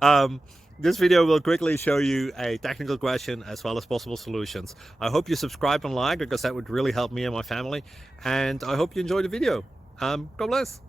um, this video will quickly show you a technical question as well as possible solutions. I hope you subscribe and like, because that would really help me and my family. And I hope you enjoy the video. God bless.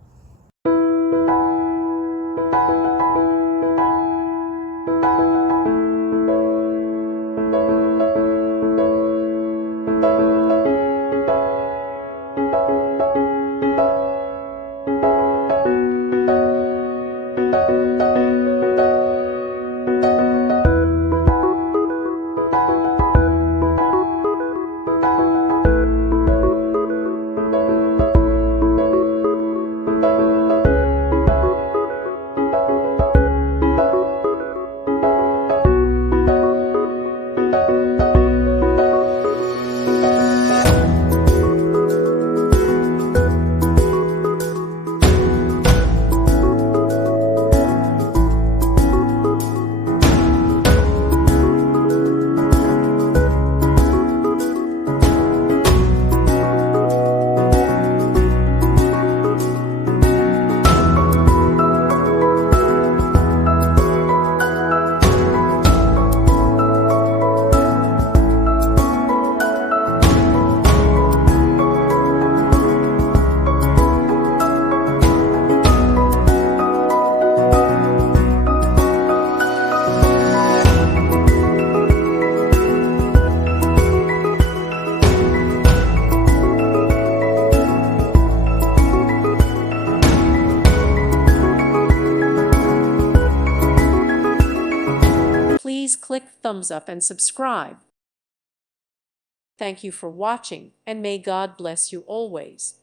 Please click thumbs up and subscribe. Thank you for watching, and may God bless you always.